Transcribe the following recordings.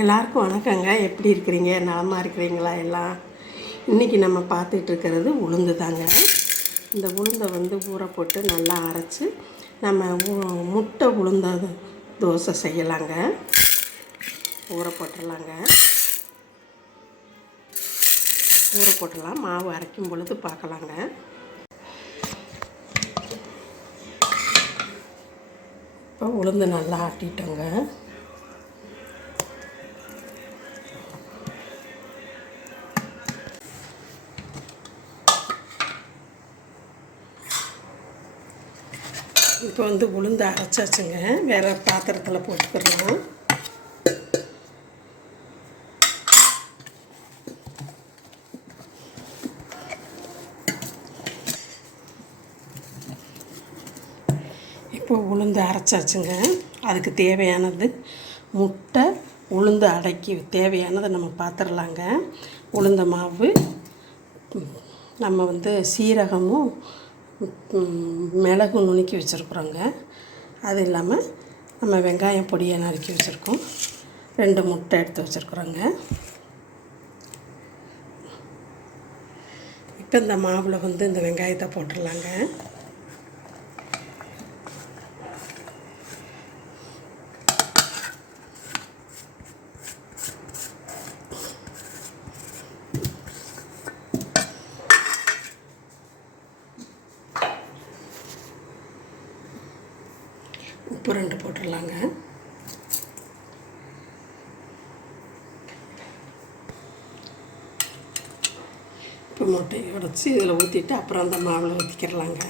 எல்லாருக்கும் வணக்கங்க. எப்படி இருக்கிறீங்க? நலமாக இருக்கிறீங்களா எல்லாம்? இன்றைக்கி நம்ம பார்த்துட்டு இருக்கிறது உளுந்து தாங்க இந்த உளுந்தை வந்து ஊற போட்டு நல்லா அரைச்சி நம்ம முட்டை உளுந்த தோசை செய்யலாங்க. ஊற போட்டுடலாங்க. ஊற போட்டுடலாம். மாவு அரைக்கும் பொழுது பார்க்கலாங்க. இப்போ உளுந்து நல்லா ஆட்டிட்டோங்க. இப்போ வந்து உளுந்து அரைச்சாச்சுங்க. வேறு பாத்திரத்தில் போட்டுக்கிறலாம் இப்போ உளுந்து அரைச்சாச்சுங்க. அதுக்கு தேவையானது முட்டை உளுந்து அடக்கி தேவையானதை நம்ம பார்த்துடலாங்க உளுந்த மாவு நம்ம வந்து சீரகமும் மிளகு நுணுக்கி வச்சுருக்குறோங்க. அது இல்லாமல் நம்ம வெங்காயம் பொடியை நறுக்கி வச்சுருக்கோம். ரெண்டு முட்டை எடுத்து வச்சுருக்குறோங்க. இப்போ இந்த மாவில் வந்து இந்த வெங்காயத்தை போட்டுடலாங்க. உப்பு ரெண்டு போட்டுடலாங்க. இப்போ முட்டையை உடச்சி இதில் ஊற்றிட்டு அப்புறம் அந்த மாவில் ஊற்றிக்கிறலாங்க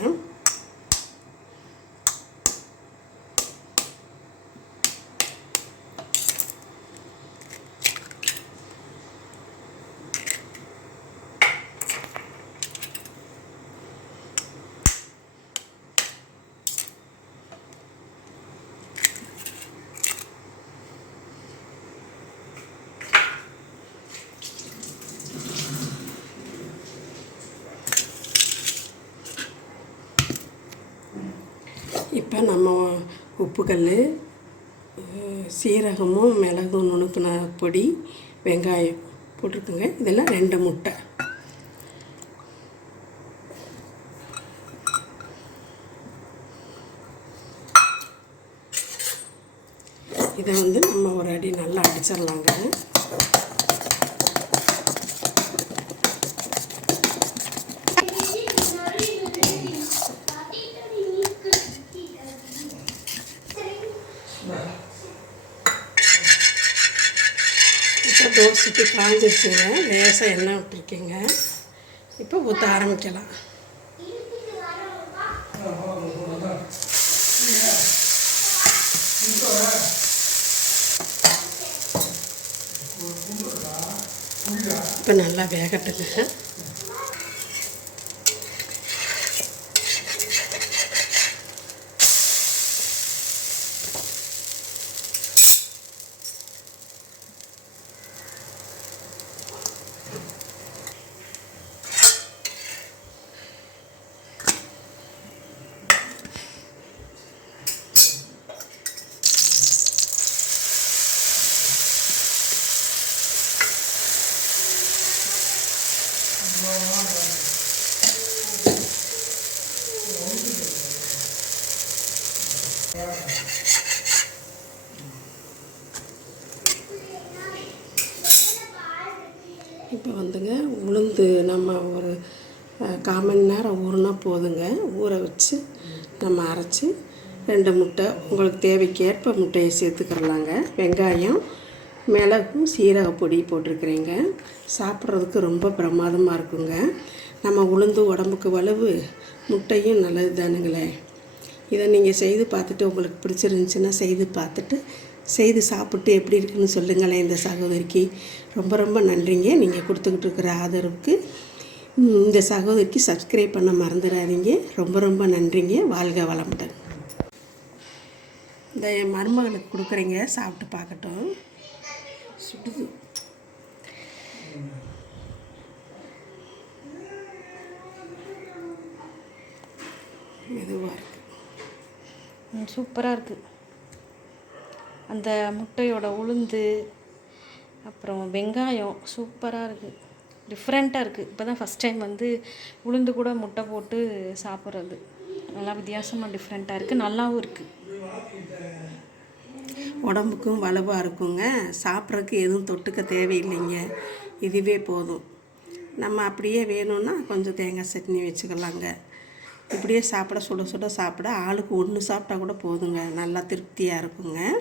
இப்போ நம்ம உப்புக்கல் சீரகமும் மிளகும் நுணுக்கின பொடி வெங்காயம் போட்டிருக்குங்க. இதெல்லாம் ரெண்டு முட்டை. இதை வந்து நம்ம ஒரு அடி நல்லா அடிச்சிடலாங்க. இப்போ தோசைக்கு காஞ்சிருச்சுங்க. லேசாக எண்ணெய் விட்டுருக்கீங்க இப்போ ஊற்ற ஆரம்பிக்கலாம். இப்போ நல்லா வேகட்டுங்க. இப்போ வந்துங்க உளுந்து நம்ம ஒரு கால் மணி நேரம் ஊறுனா போதுங்க. ஊற வச்சு நம்ம அரைச்சி ரெண்டு முட்டை உங்களுக்கு தேவைக்கேற்ப முட்டையை சேர்த்துக்கிறலாங்க. வெங்காயம் மிளகும் சீரக பொடி போட்டிருக்கிறேங்க. சாப்பிட்றதுக்கு ரொம்ப பிரமாதமாக இருக்குங்க. நம்ம உளுந்து உடம்புக்கு வலுவு முட்டையும் நல்லது தானுங்களே இதை நீங்கள் செய்து பார்த்துட்டு உங்களுக்கு பிடிச்சிருந்துச்சுன்னா செய்து பார்த்துட்டு செய்து சாப்பிட்டு எப்படி இருக்குன்னு சொல்லுங்களேன் இந்த சகோதரிக்கு. ரொம்ப ரொம்ப நன்றிங்க. நீங்கள் கொடுத்துக்கிட்டு இருக்கிற ஆதரவுக்கு இந்த சகோதரிக்கு சப்ஸ்கிரைப் பண்ண மறந்துடாதீங்க. ரொம்ப ரொம்ப நன்றிங்க. வாழ்க வளமுடன். இந்த என் மருமகளுக்கு கொடுக்குறீங்க. சாப்பிட்டு பார்க்கட்டும். சுடுது மெதுவாக இருக்குது சூப்பராக இருக்குது அந்த முட்டையோட உளுந்து அப்புறம் வெங்காயம் சூப்பராக இருக்குது டிஃப்ரெண்ட்டாக இருக்குது இப்போ தான் ஃபஸ்ட் டைம் வந்து உளுந்து கூட முட்டை போட்டு சாப்பிட்றது. நல்லா வித்தியாசமாக டிஃப்ரெண்ட்டாக இருக்குது நல்லாவும் இருக்குது உடம்புக்கும் வலுவாக இருக்குங்க. சாப்பிட்றதுக்கு எதுவும் தொட்டுக்க தேவையில்லைங்க. இதுவே போதும். நம்ம அப்படியே வேணும்னா கொஞ்சம் தேங்காய் சட்னி வச்சுக்கலாங்க. இப்படியே சாப்பிட சுட சுட சாப்பிட ஆளுக்கு ஒன்று சாப்பிட்டா கூட போதுங்க. நல்லா திருப்தியாக இருக்குங்க.